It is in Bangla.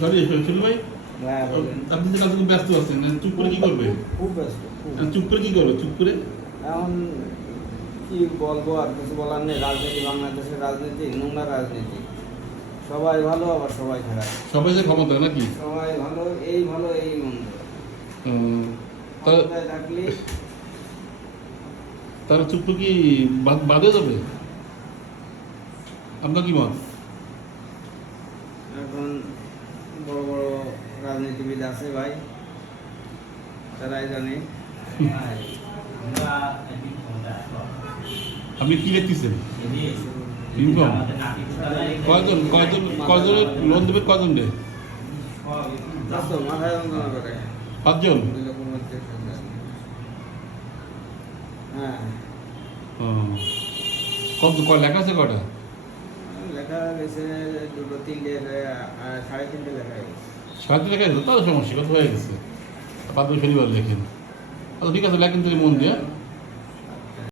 সরি শৈল ভাই, হ্যাঁ বলেন। আপনি যে কাজ ব্যস্ত আছেন, চুপ করে কি করবে? খুব ব্যস্ত খুব। চুপ করে কি করবে? চুপ করে এখন কি বলবো, আর কিছু বলার নেই। রাজনীতি, বাংলাদেশের রাজনীতি নোংরা রাজনীতি। সবাই ভালো আবার সবাই খারাপ। সবাই যে ক্ষমতা নাকি? সবাই ভালো এই মন্দ। তার ক্ষমতায় থাকলে তার চুপ করে কি বাদে যাবে? আপনার কি মত? এখন বড় বড় রাজনীতিবিদ আছে ভাই, তারাই জানে। আপনি কি দেখতেছেন? ইনফর্ম কয়জনের লোন দেবে? কয়জন দেবে? তো মাথায় যন্ত্রণা করে। 5 জন? হ্যাঁ, কত কয় লেখা আছে? কয়টা লেখা গেছে? দুটো তিনটে, 3.5 লেখা গেছে। 7 লেখা গেছে? তাহলে সমস্যা কত হয়ে গেছে। 5 শনিবার লেখেন। আচ্ছা ঠিক আছে, লেখেন তাহলে মন দিয়ে।